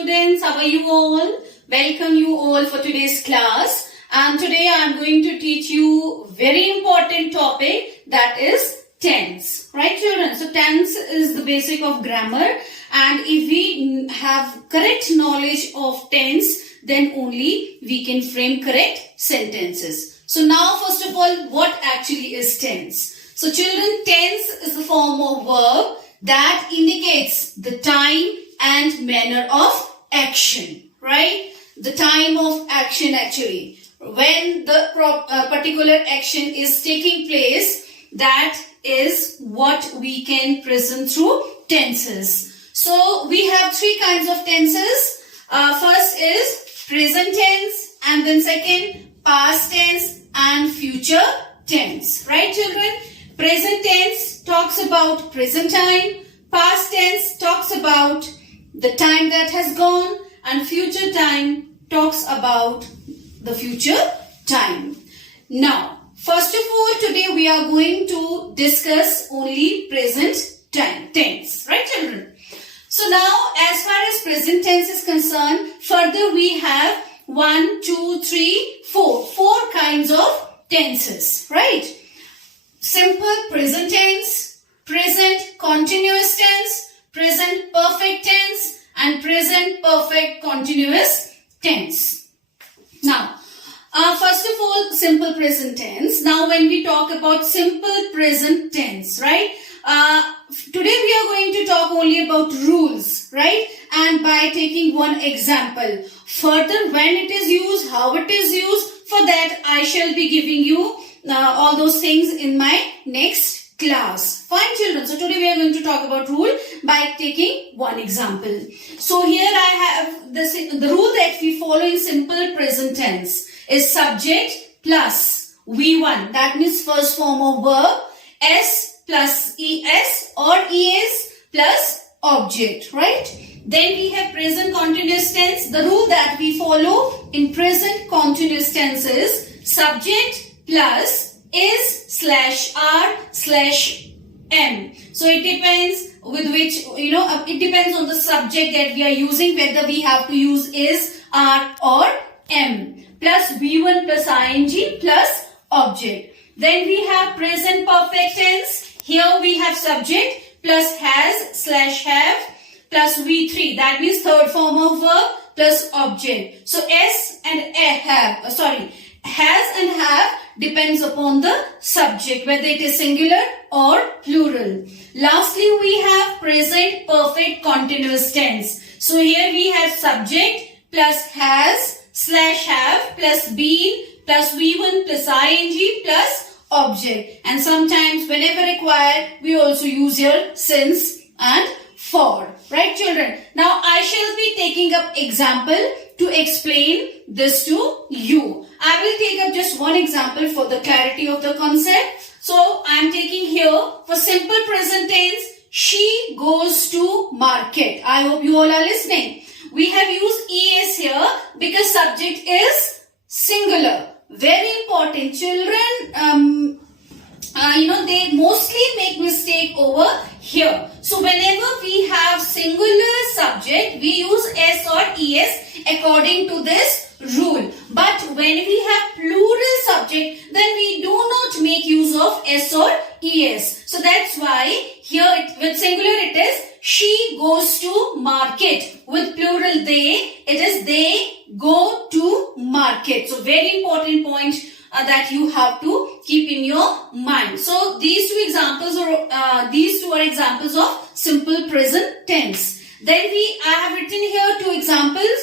students, how are you all? Welcome you all for today's class, and today I am going to teach you very important topic, that is tense. Right children? So tense is the basic of grammar, and if we have correct knowledge of tense, then only we can frame correct sentences. So now first of all, what actually is tense? So children, tense is the form of verb that indicates the time and manner of action, right? The time of action actually. When the particular action is taking place, that is what we can present through tenses. So we have three kinds of tenses. First is present tense, and then second past tense and future tense. Right children? Present tense talks about present time. Past tense talks about the time that has gone, and future time talks about the future time. Now, first of all, today we are going to discuss only present tense, right children? So now, as far as present tense is concerned, further we have 4 kinds of tenses, right? Simple present tense, present continuous tense, present perfect tense, and present perfect continuous tense. Now, first of all, simple present tense. Now, when we talk about simple present tense, right? Today we are going to talk only about rules, right? And by taking one example. Further, when it is used, how it is used, for that I shall be giving you all those things in my next class. Fine children. So today we are going to talk about rule by taking one example. So here I have the rule that we follow in simple present tense is subject plus V1. That means first form of verb, S plus ES or ES plus object, right? Then we have present continuous tense. The rule that we follow in present continuous tense is subject plus is /r/m. So it depends with which, it depends on the subject that we are using, whether we have to use is, r or m, plus V1 plus ing plus object. Then we have present perfect tense. Here we have subject plus has/have plus V3. That means third form of verb plus object. So has and have depends upon the subject, whether it is singular or plural. Lastly, we have present perfect continuous tense. So here we have subject plus has/have plus been plus V1 plus ing plus object. And sometimes whenever required, we also use here since and for. Right children? Now I shall be taking up example to explain this to you. I will take up just one example for the clarity of the concept. So I am taking here for simple present tense, she goes to market. I hope you all are listening. We have used ES here because subject is singular. Very important. Children, they mostly make mistake over here. So whenever we have singular subject, we use S or ES according to this rule. But when we have plural subject, then we do not make use of S or ES. So that's why here with singular it is she goes to market. With plural they, it is they go to market. So very important point that you have to keep in your mind. So these two are examples of simple present tense. Then I have written here two examples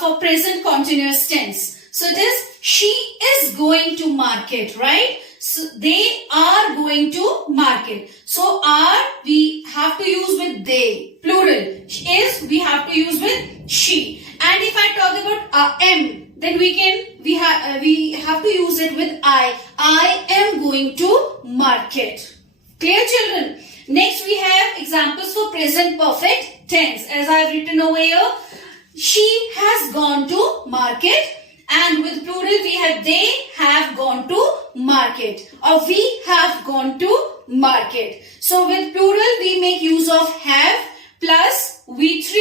for present continuous tense. So it is she is going to market, right? So they are going to market. So are we have to use with they, plural. Is we have to use with she. And if I talk about am, then we have to use it with I. I am going to market. Clear children? Next we have examples for present perfect tense. As I have written over here, she has gone to market, and with plural we have they have gone to market, or we have gone to market. So with plural we make use of have plus V3,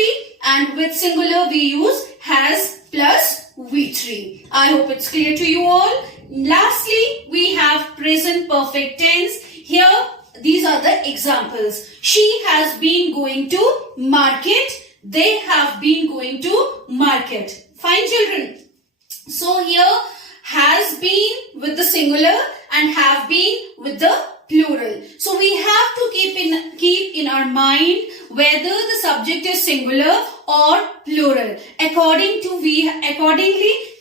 and with singular we use has plus V3. I hope it's clear to you all. Lastly, we have present perfect tense. Here, these are the examples. She has been going to market. They have been going to market. Fine, children. So here, has been with the singular and have been with the plural. So we have to keep in our mind whether the subject is singular or plural. Accordingly,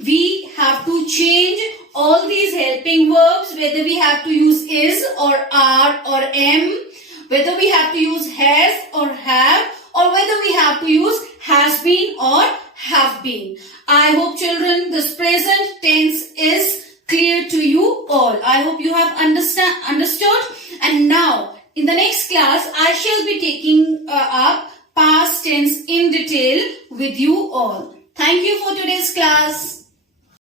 we have to change all these helping verbs, whether we have to use is or are or am, whether we have to use has or have, or whether we have to use has been or have been. I hope, children, this present tense is clear to you all. I hope you have understood. And now, in the next class, I shall be taking up past tense in detail with you all. Thank you for today's class.